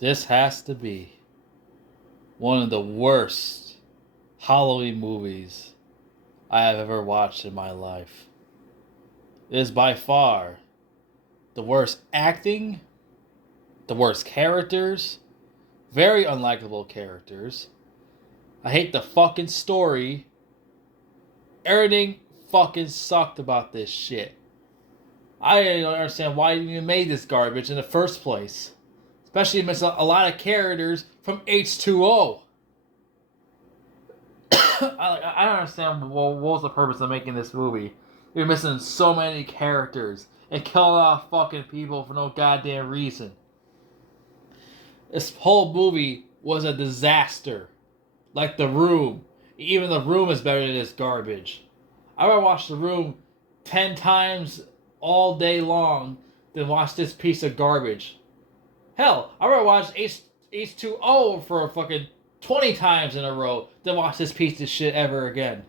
This has to be one of the worst Halloween movies I have ever watched in my life. It is by far the worst acting, the worst characters, very unlikable characters. I hate the fucking story. Everything fucking sucked about this shit. I don't understand why you even made this garbage in the first place. Especially missing a lot of characters from H2O. I don't understand what was the purpose of making this movie. You're missing so many characters and killing off fucking people for no goddamn reason. This whole movie was a disaster. Like The Room. Even The Room is better than this garbage. I would watch The Room 10 times all day long than watch this piece of garbage. Hell, I would watch H2O for fucking 20 times in a row than watch this piece of shit ever again.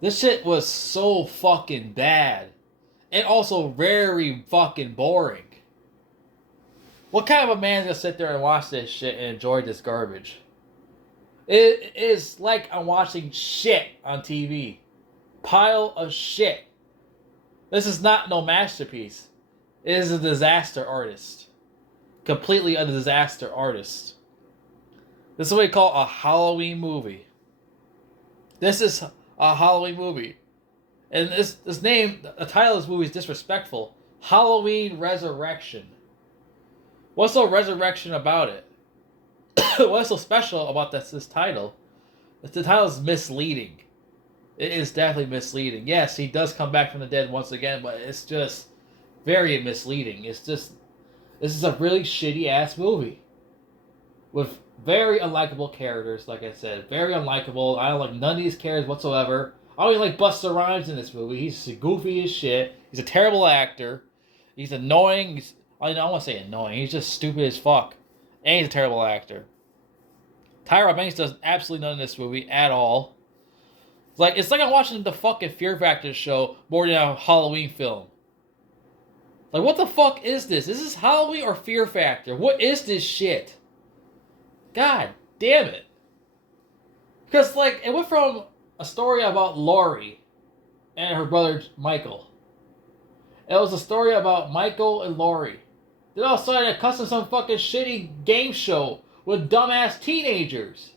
This shit was so fucking bad. And also very fucking boring. What kind of a man is gonna sit there and watch this shit and enjoy this garbage? It is like I'm watching shit on TV. Pile of shit. This is not no masterpiece. It is a disaster artist. Completely a disaster artist. This is what we call a Halloween movie. This is a Halloween movie. And this name, the title of this movie is disrespectful. Halloween Resurrection. What's so resurrection about it? What's so special about this title? The title is misleading. It is definitely misleading. Yes, he does come back from the dead once again, but it's just very misleading. It's just, this is a really shitty ass movie. With very unlikable characters, like I said. Very unlikable. I don't like none of these characters whatsoever. I don't even like Busta Rhymes in this movie. He's goofy as shit. He's a terrible actor. He's annoying. I don't want to say annoying. He's just stupid as fuck. And he's a terrible actor. Tyra Banks does absolutely none in this movie at all. It's like I'm watching the fucking Fear Factor show more than a Halloween film. Like, what the fuck is this? Is this Halloween or Fear Factor? What is this shit? God damn it. Because, it went from a story about Laurie and her brother Michael. It was a story about Michael and Laurie. Then all of a sudden it cuts to some fucking shitty game show with dumbass teenagers.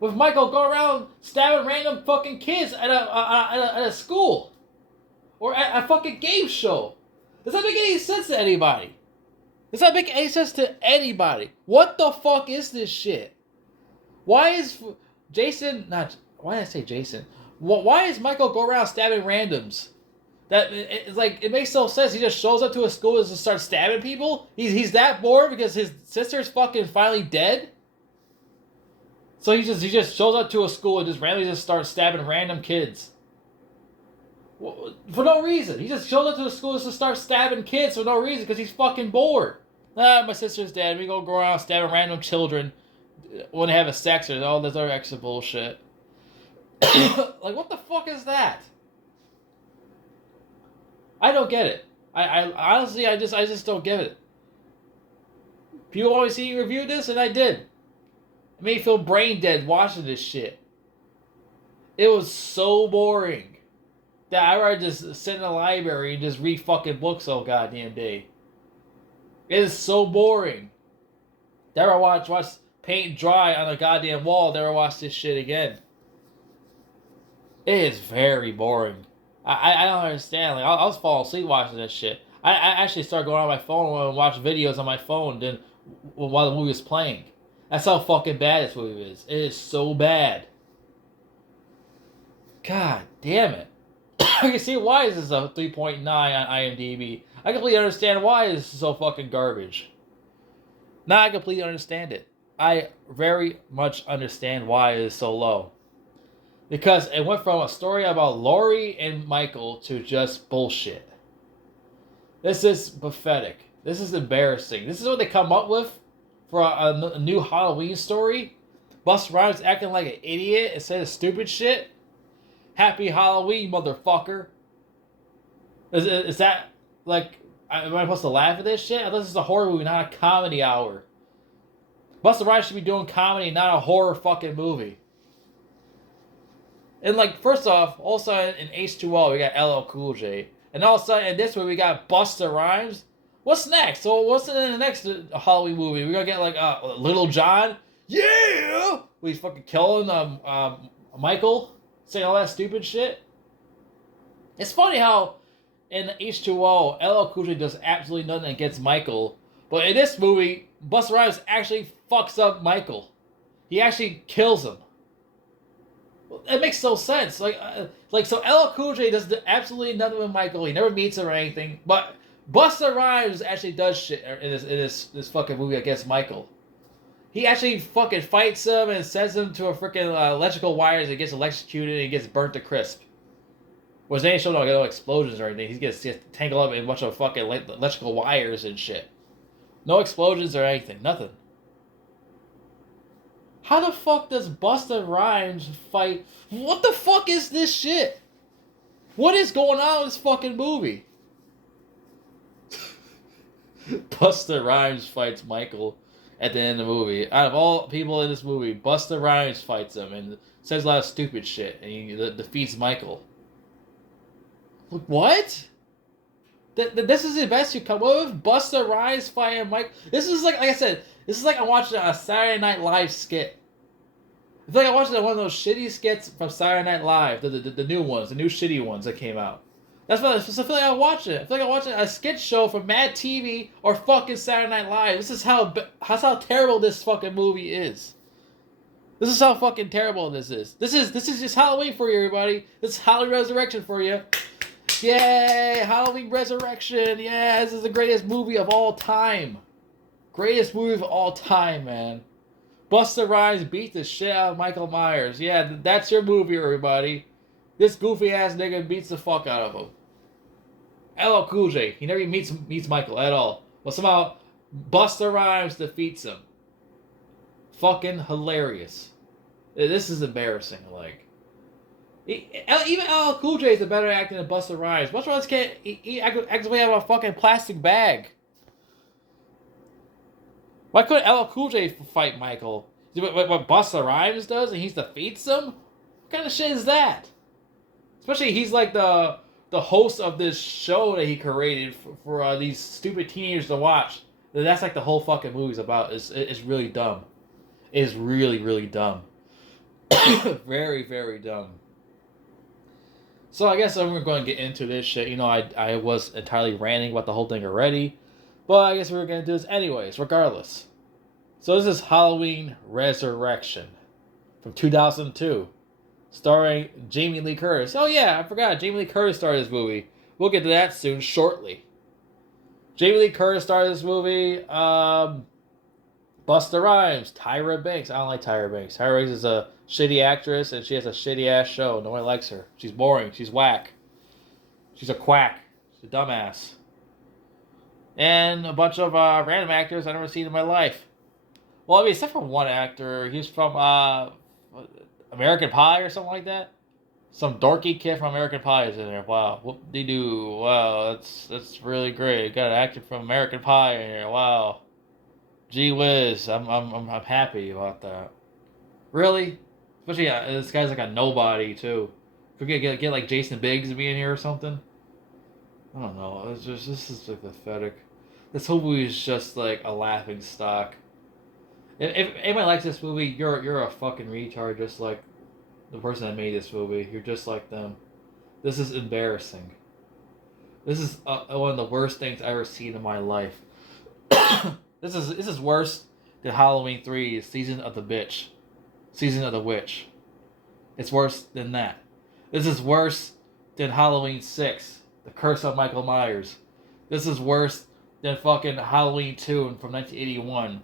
With Michael going around stabbing random fucking kids at a school. Or at a fucking game show. Does that make any sense to anybody? Does that make any sense to anybody? What the fuck is this shit? Why is Jason... Why did I say Jason? Why is Michael go around stabbing randoms? It makes no sense. He just shows up to a school and just starts stabbing people? He's that bored because his sister's fucking finally dead? So he just shows up to a school and just randomly just starts stabbing random kids. For no reason. He just shows up to the school and just starts stabbing kids for no reason because he's fucking bored. My sister's dead. We go around stabbing random children when they have a sex or all this other extra bullshit. What the fuck is that? I don't get it. I honestly, I just don't get it. People always see you review this, and I did. It made me feel brain dead watching this shit. It was so boring that I'd rather just sit in the library and just read fucking books all goddamn day. It is so boring. Never watch paint dry on a goddamn wall. Never watch this shit again. It is very boring. I don't understand. I was falling asleep watching this shit. I actually started going on my phone and watch videos on my phone, then while the movie is playing. That's how fucking bad this movie is. It is so bad. God damn it. I can see why this is a 3.9 on IMDb. I completely understand why this is so fucking garbage. Now I completely understand it. I very much understand why it is so low. Because it went from a story about Laurie and Michael to just bullshit. This is pathetic. This is embarrassing. This is what they come up with for a new Halloween story? Busta Rhymes acting like an idiot and saying stupid shit? Happy Halloween, motherfucker. Is that, like, am I supposed to laugh at this shit? I thought this is a horror movie, not a comedy hour. Busta Rhymes should be doing comedy, not a horror fucking movie. And, like, first off, all of a sudden in H2O we got LL Cool J. And all of a sudden in this movie we got Busta Rhymes. What's next? So what's in the next Halloween movie? We're gonna get, like, Little John? Yeah! He's fucking killing Michael? Saying all that stupid shit? It's funny how in H2O, LL Cool J does absolutely nothing against Michael. But in this movie, Busta Rhymes actually fucks up Michael. He actually kills him. It makes no sense. Like so LL Cool J does absolutely nothing with Michael. He never meets him or anything. But Busta Rhymes actually does shit in this fucking movie against Michael. He actually fucking fights him and sends him to a freaking electrical wires and gets electrocuted and he gets burnt to crisp. Whereas they ain't showing no explosions or anything. He gets tangled up in a bunch of fucking electrical wires and shit. No explosions or anything. Nothing. How the fuck does Busta Rhymes fight? What the fuck is this shit? What is going on in this fucking movie? Busta Rhymes fights Michael at the end of the movie. Out of all people in this movie, Busta Rhymes fights him and says a lot of stupid shit and he defeats Michael. What? This is the best you come up with? Busta Rhymes fighting Mike? This is like I said, this is like I'm watching a Saturday Night Live skit. I feel like I'm watching one of those shitty skits from Saturday Night Live, the new ones, the new shitty ones that came out. That's what I feel like I'm watching. I feel like I'm watching a skit show from Mad TV or fucking Saturday Night Live. This is how terrible this fucking movie is. This is how fucking terrible this is. This is just Halloween for you, everybody. This is Halloween Resurrection for you. Yay! Halloween Resurrection. Yeah, this is the greatest movie of all time. Greatest movie of all time, man. Busta Rhymes beat the shit out of Michael Myers. Yeah, that's your movie, everybody. This goofy ass nigga beats the fuck out of him. LL Cool J, he never even meets Michael at all. But somehow, Busta Rhymes defeats him. Fucking hilarious. This is embarrassing, like. Even LL Cool J is a better actor than Busta Rhymes. Busta Rhymes can't. He actually have a fucking plastic bag. Why couldn't LL Cool J fight Michael? What Busta Rhymes does and he defeats him? What kind of shit is that? Especially he's like the host of this show that he created for these stupid teenagers to watch. That's like the whole fucking movie's about. It's really dumb. It's really, really dumb. Very, very dumb. So I guess we're going to get into this shit. You know, I was entirely ranting about the whole thing already. But I guess we're going to do this anyways, regardless. So this is Halloween Resurrection from 2002. Starring Jamie Lee Curtis. Oh yeah, I forgot. Jamie Lee Curtis starred this movie. We'll get to that soon, shortly. Jamie Lee Curtis starred this movie. Busta Rhymes. Tyra Banks. I don't like Tyra Banks. Tyra Banks is a shitty actress and she has a shitty ass show. No one likes her. She's boring. She's whack. She's a quack. She's a dumbass. And a bunch of random actors I've never seen in my life. Well, I mean, except for one actor. He's from American Pie or something like that. Some dorky kid from American Pie is in there. Wow, whoop-de-doo. Wow, that's really great. Got an actor from American Pie in here. Wow, gee whiz. I'm happy about that. Really, especially this guy's like a nobody too. Could get like Jason Biggs to be in here or something. I don't know. It's just this is like pathetic. This whole movie is just like a laughing stock. If anybody likes this movie, you're a fucking retard, just like the person that made this movie. You're just like them. This is embarrassing. This is one of the worst things I've ever seen in my life. This is worse than Halloween 3, Season of the Bitch, Season of the Witch. It's worse than that. This is worse than Halloween 6, The Curse of Michael Myers. This is worse than fucking Halloween 2 from 1981.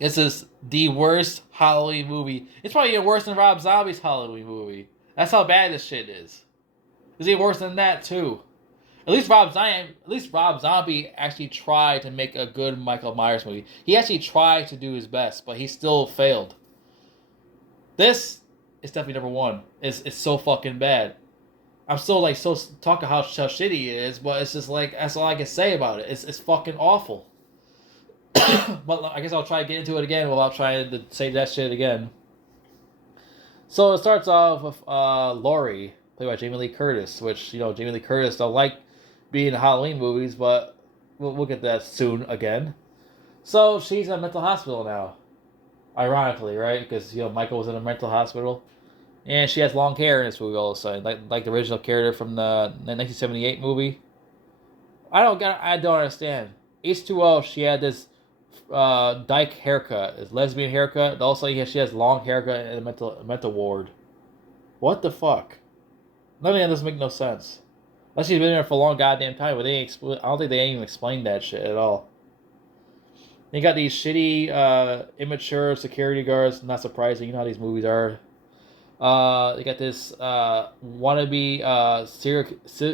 This is the worst Halloween movie. It's probably even worse than Rob Zombie's Halloween movie. That's how bad this shit is. It's even worse than that too. At least Rob Zombie actually tried to make a good Michael Myers movie. He actually tried to do his best, but he still failed. This is definitely number one. It's so fucking bad. I'm still like so talking how shitty it is, but it's just like that's all I can say about it. It's fucking awful. But I guess I'll try to get into it again without trying to say that shit again. So it starts off with Laurie, played by Jamie Lee Curtis, which Jamie Lee Curtis don't like being in Halloween movies, but we'll get that soon again. So she's in a mental hospital now, ironically, right? Because Michael was in a mental hospital. And she has long hair in this movie all of a sudden, like the original character from the 1978 movie. I don't understand. H2O, she had this dyke haircut, this lesbian haircut. Also, she has long haircut in a mental ward. What the fuck? None of that doesn't make no sense. Unless she's been there for a long goddamn time, but I don't think they even explained that shit at all. They got these shitty, immature security guards. Not surprising, you know how these movies are. They got this wannabe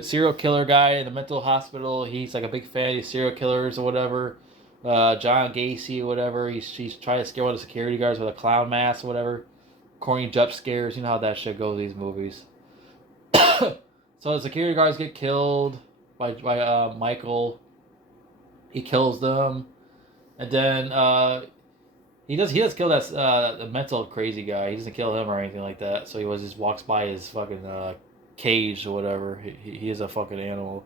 serial killer guy in a mental hospital. He's like a big fan of these serial killers or whatever. John Gacy or whatever. He's trying to scare one of the security guards with a clown mask or whatever. Corny jump scares. You know how that shit goes in these movies. So the security guards get killed by Michael. He kills them. And then he does kill that the mental crazy guy. He doesn't kill him or anything like that. So he just walks by his fucking cage or whatever. He is a fucking animal.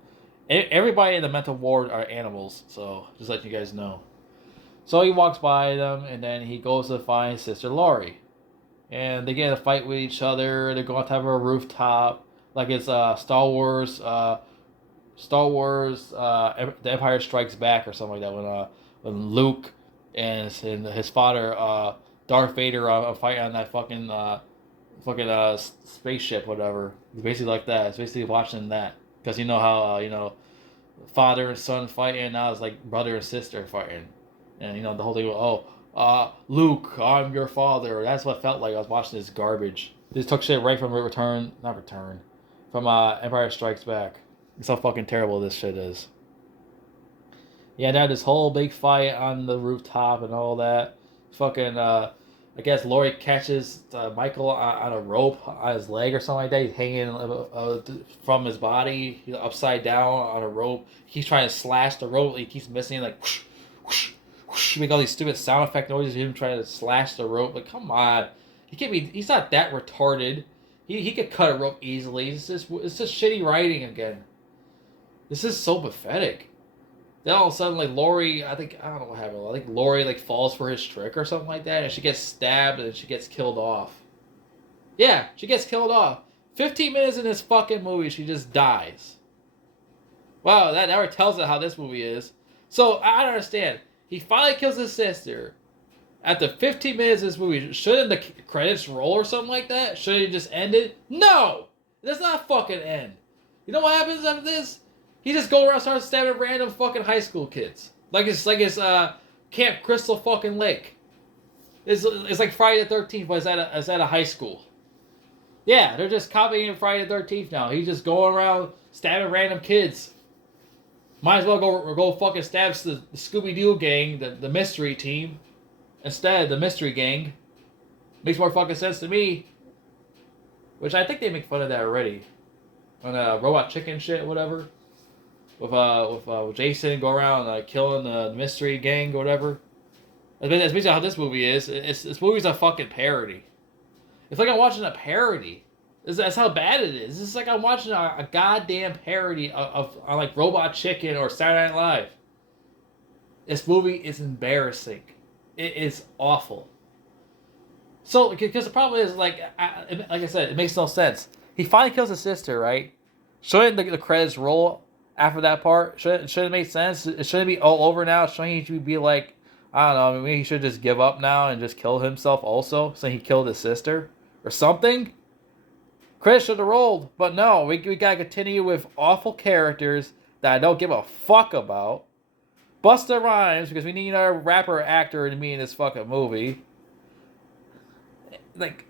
Everybody in the mental ward are animals. So just let you guys know. So he walks by them and then he goes to find Sister Laurie. And they get in a fight with each other. They're going to have a rooftop. Like it's Star Wars, The Empire Strikes Back or something like that. When Luke and his father, Darth Vader, are fighting on that fucking spaceship, whatever. It's basically like that. It's basically watching that. Because you know how, father and son fighting, and now it's like brother and sister fighting. And, the whole thing, Luke, I'm your father. That's what it felt like I was watching this garbage. This took shit right from from Empire Strikes Back. It's how fucking terrible this shit is. Yeah, they had this whole big fight on the rooftop and all that. Fucking, I guess Laurie catches Michael on a rope on his leg or something like that. He's hanging from his body, upside down on a rope. He's trying to slash the rope. He keeps missing, like, whoosh, whoosh, whoosh. Make all these stupid sound effect noises. Him trying to slash the rope. Like, come on. He's not that retarded. He could cut a rope easily. It's just shitty writing again. This is so pathetic. Then all of a sudden, like, Laurie, I don't know what happened. I think Laurie, like, falls for his trick or something like that, and she gets stabbed and she gets killed off. Yeah, she gets killed off. 15 minutes in this fucking movie, she just dies. Wow, that already tells us how this movie is. So, I don't understand. He finally kills his sister. After 15 minutes of this movie, shouldn't the credits roll or something like that? Should it just end it? No! It does not fucking end. You know what happens after this? He just go around and starts stabbing random fucking high school kids. Like it's Camp Crystal fucking Lake. It's like Friday the 13th, but it's at a high school. Yeah, they're just copying Friday the 13th now. He's just going around stabbing random kids. Might as well go fucking stab the Scooby-Doo gang, the mystery team. Instead, the mystery gang. Makes more fucking sense to me. Which I think they make fun of that already. On Robot Chicken shit, whatever. With Jason go around killing the mystery gang or whatever. That's basically how this movie is. This movie's a fucking parody. It's like I'm watching a parody. That's how bad it is. It's like I'm watching a goddamn parody of like Robot Chicken or Saturday Night Live. This movie is embarrassing. It is awful. So, because the problem is, like I said, it makes no sense. He finally kills his sister, right? Shouldn't the credits roll after that part? Should it make sense? It shouldn't be all over now. Shouldn't he be like, I don't know, maybe he should just give up now and just kill himself also, so he killed his sister or something? Chris should have rolled, but no, we gotta continue with awful characters that I don't give a fuck about. Busta Rhymes, because we need another rapper actor to be in this fucking movie. Like,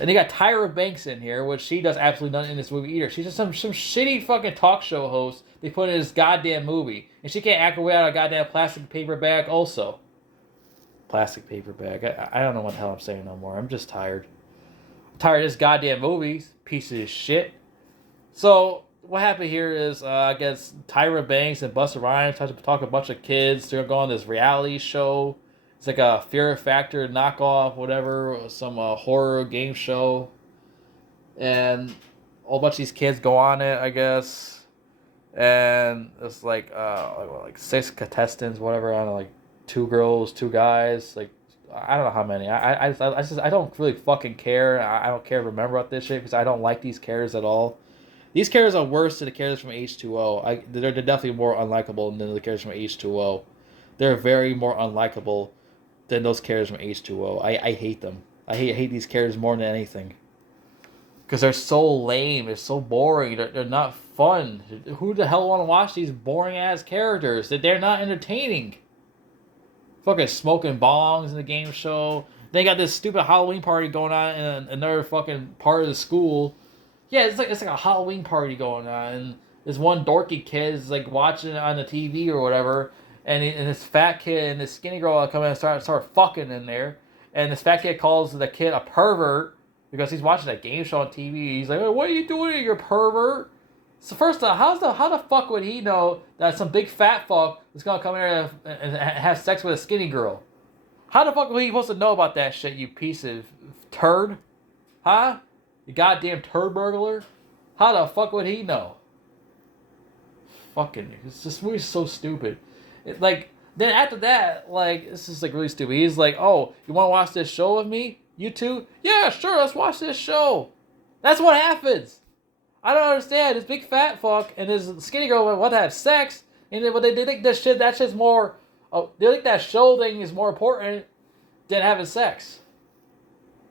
and they got Tyra Banks in here, which she does absolutely nothing in this movie either. She's just some shitty fucking talk show host they put in this goddamn movie. And she can't act her way out of a goddamn plastic paper bag also. Plastic paper bag. I don't know what the hell I'm saying no more. I'm just tired. I'm tired of this goddamn movie. Piece of shit. So, what happened here is, I guess, Tyra Banks and Busta Rhymes talk a bunch of kids. They're going on this reality show. It's like a Fear Factor knockoff, whatever, some horror game show. And a whole bunch of these kids go on it, I guess. And it's like 6 contestants, whatever. I don't know, like 2 girls, 2 guys. Like, I don't know how many. I don't really fucking care. I don't care to remember about this shit because I don't like these characters at all. These characters are worse than the characters from H2O. They're definitely more unlikable than the characters from H2O. They're very more unlikable than those characters from H2O. I hate them. I hate these characters more than anything. Because they're so lame. They're so boring. They're not fun. Who the hell want to watch these boring-ass characters? They're not entertaining. Fucking smoking bongs in the game show. They got this stupid Halloween party going on in another fucking part of the school. Yeah, it's like a Halloween party going on, and this one dorky kid is like watching it on the TV or whatever, and this fat kid and this skinny girl come in and start fucking in there, and this fat kid calls the kid a pervert because he's watching that game show on TV. He's like, "Hey, what are you doing, you pervert?" So first off, how the fuck would he know that some big fat fuck is gonna come in here and have sex with a skinny girl? How the fuck was he supposed to know about that shit, you piece of turd? Huh? You goddamn turd burglar? How the fuck would he know? Fucking, this movie's so stupid. Then after that, this is really stupid. He's like, oh, you want to watch this show with me? You two? Yeah, sure, let's watch this show. That's what happens. I don't understand. This big fat fuck and this skinny girl want to have sex, and they think that shit's more. Oh, they think that show thing is more important than having sex.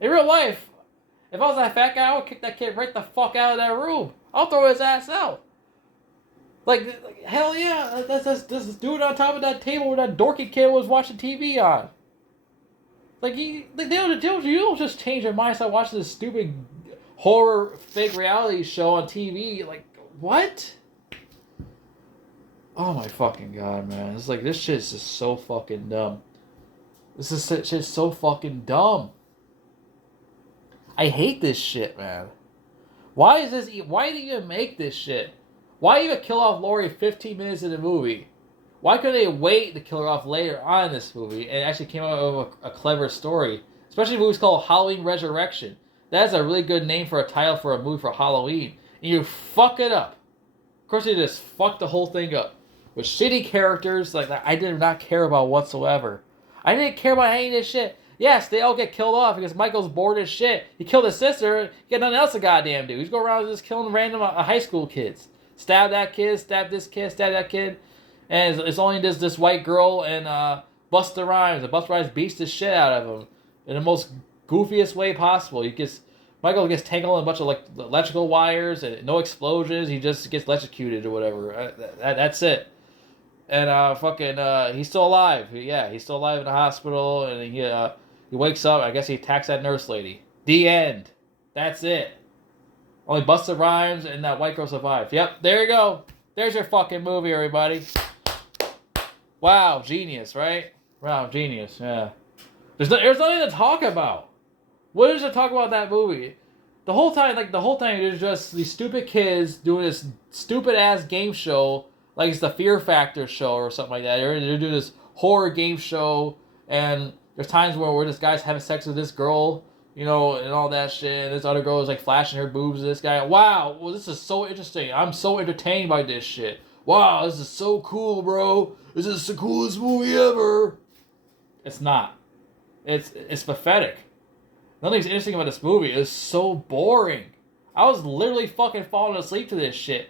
In real life, if I was that fat guy, I would kick that kid right the fuck out of that room. I'll throw his ass out. Like hell yeah, that's this dude on top of that table where that dorky kid was watching TV on. They don't just change their mind by watching this stupid horror fake reality show on TV. Like, what? Oh my fucking god, man. It's like, this shit's just so fucking dumb. This shit's so fucking dumb. I hate this shit, man. Why did they even make this shit? Why even kill off Lori 15 minutes in the movie? Why couldn't they wait to kill her off later on in this movie and actually came out with a clever story? Especially a movie called Halloween Resurrection. That's a really good name for a title for a movie for Halloween. And you fuck it up. Of course, they just fucked the whole thing up. With shitty characters like that I did not care about whatsoever. I didn't care about any of this shit. Yes, they all get killed off because Michael's bored as shit. He killed his sister. He got nothing else to goddamn do. He's going around just killing random high school kids. Stab that kid, stab this kid, stab that kid. And it's only this white girl and Busta Rhymes. And Busta Rhymes beats the shit out of him in the most goofiest way possible. Michael gets tangled in a bunch of electrical wires and no explosions. He just gets electrocuted or whatever. That's it. And he's still alive. Yeah, he's still alive in the hospital. And he wakes up. I guess he attacks that nurse lady. The end. That's it. Only Busta Rhymes and that white girl survived. Yep, there you go. There's your fucking movie, everybody. Wow, genius, right? Wow, genius. Yeah. There's nothing to talk about. What is there to talk about that movie? The whole time, there's just these stupid kids doing this stupid ass game show, like it's the Fear Factor show or something like that. They're doing this horror game show, and there's times where this guy's having sex with this girl, and all that shit. And this other girl is flashing her boobs at this guy. Wow, well, this is so interesting. I'm so entertained by this shit. Wow, this is so cool, bro. This is the coolest movie ever. It's not. It's pathetic. Nothing's interesting about this movie. It's so boring. I was literally fucking falling asleep to this shit.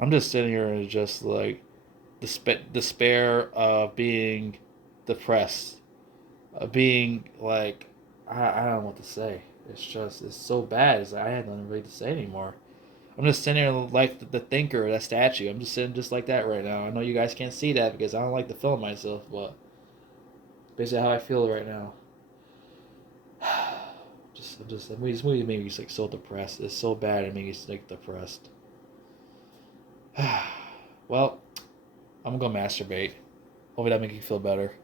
I'm just sitting here and just like despair of being depressed, of being like I don't know what to say. It's so bad. It's like I had nothing really to say anymore. I'm just sitting there like the thinker, that statue. I'm just sitting just like that right now. I know you guys can't see that because I don't like to film myself, but basically how I feel right now. This movie made me like so depressed. It's so bad it made me like depressed. Well, I'm gonna go masturbate. Hopefully that makes you feel better.